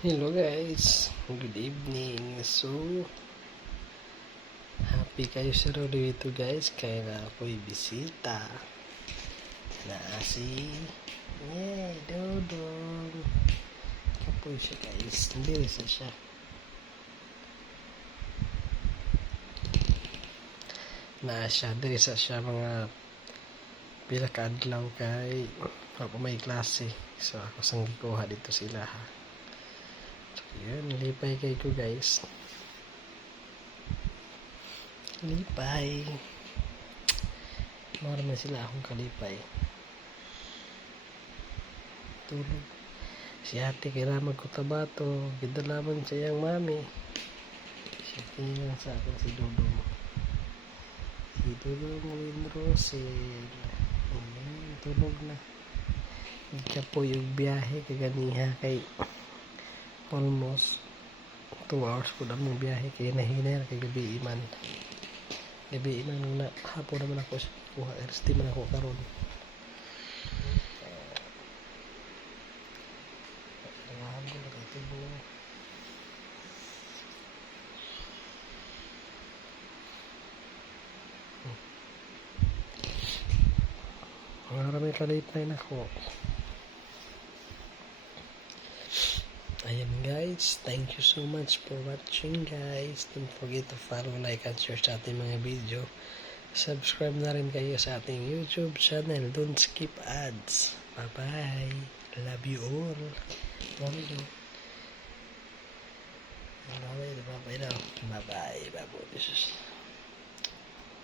Hello guys, good evening. So, happy kayo sa dito guys, kaya na ako'y bisita na si Dodong. Kapoy siya guys, hindi rin siya. Diri sa siya mga pila ka adlaw kay ako may klase. So, ako sang gikuha dito sila ha. Yan, lipay kay ko guys. Lipay. Marami sila akong kalipay. Tulog. Si ate kailangan magkutabato. Gidalaman sa iyang mami. Siya tingnan sa akin si Dodong. Si Dodong Windrosel. Ayan, tulog na. Ika po yung biyahe kaganiha kay almost 2 hours po na mong biyahe kaya nahinay kay gabi iman na hapon naman ako kuha RST man ako karon marami kalipay na ako. Ayan guys, thank you so much for watching guys. Don't forget to follow, like, and share sa ating mga video. Subscribe na rin kayo sa ating YouTube channel. Don't skip ads. Bye bye. Love you all. Bye bye. Bye bye.